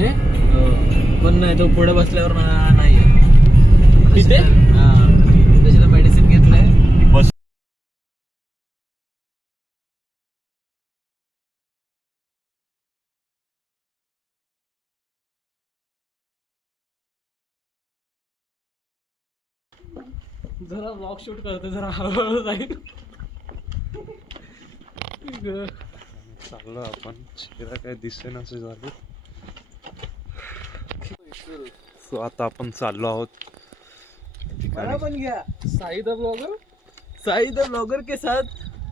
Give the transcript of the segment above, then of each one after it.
अरे पण नाही तो पुढे बसल्यावर नाही तिथे त्याच्याला मेडिसिन घेतलंय. जरा ब्लॉग शूट करतो, जरा हळूहळू जाईल. चाललो आपण, शिरा काय दिसेन असे झाले. सो आता आपण चाललो आहोत मला पण घ्या. Sai the blogger. Sai the blogger के साथ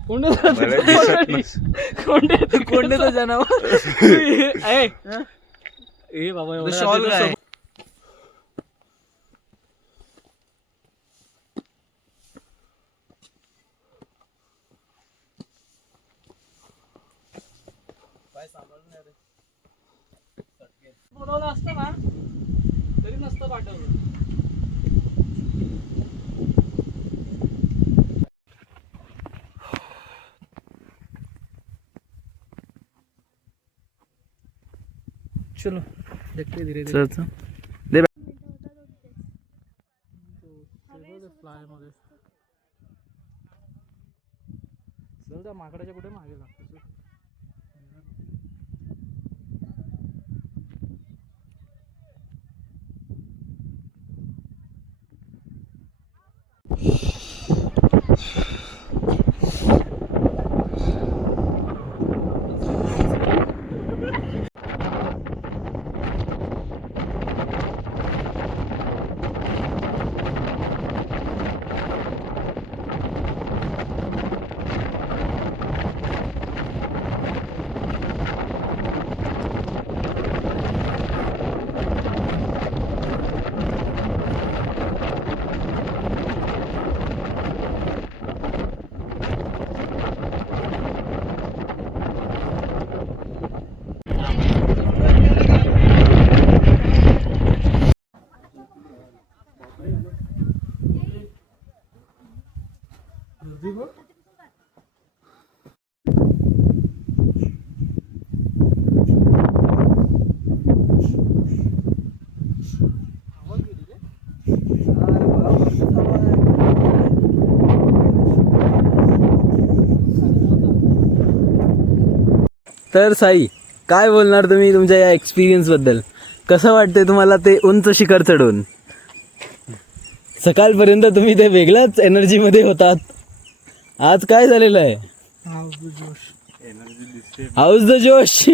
कोंडे मला दिसत नाही. कोंडेचं जनावर. ए बाबा एवढं शॉल रात्रीचं काय? बोलवलं असतं ना तरी नसतं पाठवलं. चलो देखते धीरे धीरे. चल फ्लाय मध्ये चल, त्या माकडाच्या कुठे मागे लागतो. तर साई, काय बोलणार तुम्ही तुमच्या या एक्सपिरियन्स बद्दल? कसं वाटतंय तुम्हाला ते उंच शिखर चढून? सकाळपर्यंत तुम्ही ते वेगळ्याच एनर्जी मध्ये होतात. आज काय झालेलं आहे? हाऊस द जोश.